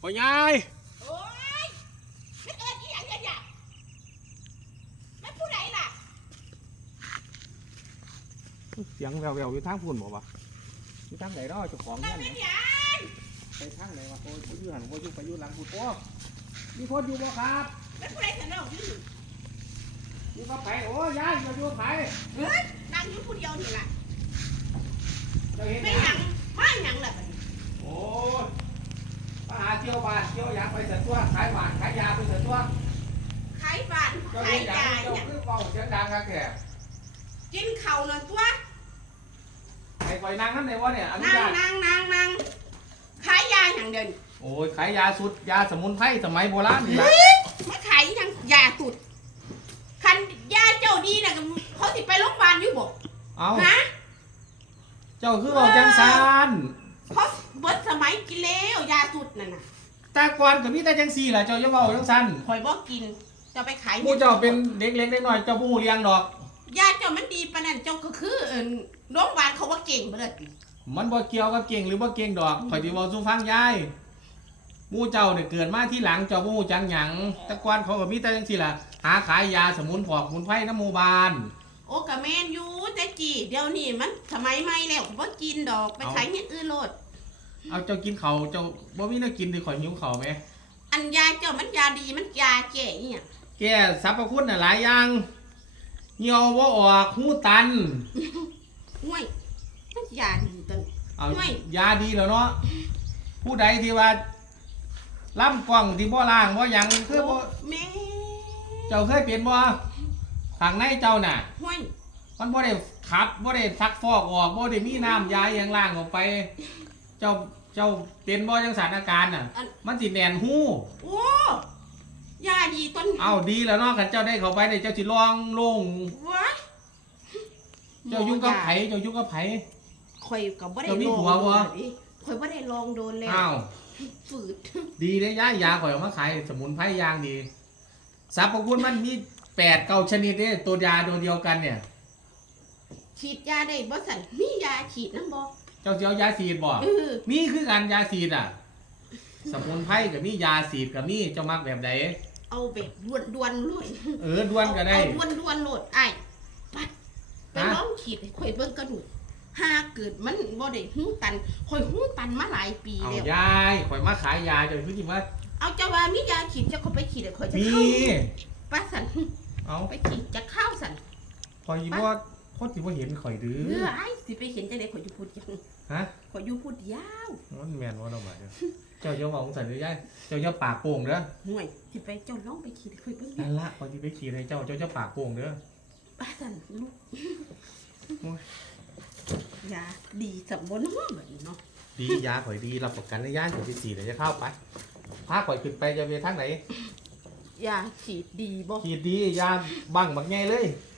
พ่อยายโอ้ยไม่เอิ้นอีหยังกันอย่าแม่ผู้ใดล่ะเสียงแววๆอยู่ทางพุ่นบ่วะอยู่ทางไหนเนาะเจ้าของแม่เนี่ยเป็นหยังไปทางไหนวะโอ้ยไปอยู่หันโอ้ยอยู่ไปอยู่หลังพุ่นโอ้มีคนอยู่บ่ครับแม่ผู้ใดสนองอยู่อยู่กับไผโอ้ยยายมาอยู่กับไผเฮ้ยนั่งอยู่ผู้เดียวนี่ล่ะ เจ้าเห็นไม่หหยัยังงมาหยังล่ะบัดนี้ โอ้ยมาหา เที่ยวบ้านเที่ยวหยังไปเสร็จตัวขายบ้านขายยาไปเสร็จตัวขายบ้านเจ้าขาเห็ยนหยังยาเจ้าหยังคือเบาเสียงดังครับแกกินข้าวนั่นตัวไอ้ปล่อยนางนั่นไหนวะเนี่ยอนุนั่งญาตนั่งนั่งนั่งขายยาหยังเดินโอ้ยขายยาสุดยาสมุนไพรสมัยโบราณนี่แหละมาขายหยังยาตุด คันยาเจ้าดีน่ะก็เขาสิไปโรงพยาบาลอยู่บ่เอาฮะเจ้าคือเบาจังซาน เขาเบิดสมัยกินแล้วยาตุดนั่นน่ะแตาก่อนก็มีแต่จังซี่ล่ะเจ้าอย่าเบาจังซันข่อยบ่กินจะไปขายหมู่เจ้าเป็นเด็กเล็กเด็กน้อยเจ้าผู้เลี้ยงดอก ยาเจ้ามันดีปานนั้นเจ้าก็คือเอิ้นโรงพยาบาลเขาว่าเก่งเบิดมันบ่เกี่ยวกับเก่งหรือบ่เก่งดอกข่อยสิเว้าสู่ฟังยายหมู่เจ้าเนี่ยเกิดมาที่หลังเจ้าบ่ฮู้จักหยังแต่ก่อนเขาก็มีแต่จังซี่ล่ะหาขายยาสมุนพอกสมุนไพรน้ำหมู่บ้าน โอ้กะแม่นอยู่แต่จีเดี๋ยวนี้มันสมัยใหม่แล้วบ่กินดอกไปขายเฮ็ดอื่นโลด เอาเจ้ากินเขาวเจ้าบ่มีแนวกินดิข่อยหิวข้าวแหม อันยาเจ้ามันยาดีมันยาแก้อีหยังแกสรรพคุณน่ะหลายอย่างเหี่ยวบ่ออกหูตัน ห่วยมันยาดีตนเอาไม่ ยาดีแล้วเนาะผู้ใดที่ว่าล่ำกล้องที่บ่ล่างบ่หยังคือบ่แม่เจ้าเคยเป็นบ่ ข้างในเจ้าน่ะห่วยมันบ่ได้ขับบ่ได้ซักฟอกออกบ่ได้มีน้ำยาอหย่างล่างออกไป เจ้าเจ้าเป็นบ่จังสถานการณ์น่ะอันมันสิแน่นหูโอ้ยาดีต้นเอาดีแล้วเนาะคันเจ้าได้เข้าไปได้เจ้าสิลองโล่งว้ายเจ้าอยู่กับไผเจ้าอยู่กับไผ ข่อยก็บ่ได้เจ้ามีลองผัวบ่โดนดิข่อยบ่ได้ลองโดนแล้วอ้าวฝืดดีเด้ยายาข่อยเอามาขายสมุนไพรอย่างดีสรรพคุณมันมี แปดเก้าชนิดเด้ตัวยาตัวเดียวกันเนี่ย ฉีดยาได้บ่สั่นมียาฉีดน้ำบ่เจ้าสิเจียวยาสีดบ่เออมีคือกันยาสีดอะ สมุนไพรกับมียาสีดกับมีเจ้ามักแบบใดเอาแบบด่วนๆเลยเออด้วนก็ได้ เอาด่วนๆโลดอ้ายไปไปฮะ ลองฉีดให้ข่อยเบิ่งกระดูกหาเกิดมันบ่ได้หูตันข่อยหูตันมาหลายปีเอาแล้วยายข่อยมาขายยาเจ้าคือจริงว่าเอาจะว่ามียาฉีดจะเขาไปฉีดให้ข่อยจะมีเข้าป้าสัน เอาไปฉีดจะเข้าสันข่อยสิบ่คนสิบ่เห็นข่อยดื้อเออไอ้ายสิไปเห็นจังได๋ข่อยอยู่พูดยังฮะข่อยอยู่พูดยาวมันแม่นว่าเราหมายเด้อเจ้าอย่าเว้าของสันเด้อยายเจ้าอย่าปากโป่งเด้อห่วยสิไปเจ้าลองไปฉีดให้ข่อยเบิ่งนั่นละข่อยสิไปขี่ให้เจ้าเจ้าอย่าปากโป่งเด้อป้าสันลูกโอ้ยยาดีสมบูรณ์แบบนี้เนาะดียาข่อยดีรับประกันได้ย่านข่อยสิสีเดี๋ยวจะเข้าไปพาข่อยขึ้นไปจะไปทางไหน ยาฉีดดีบ่ ขีดดียาบังบักใหญ่เลย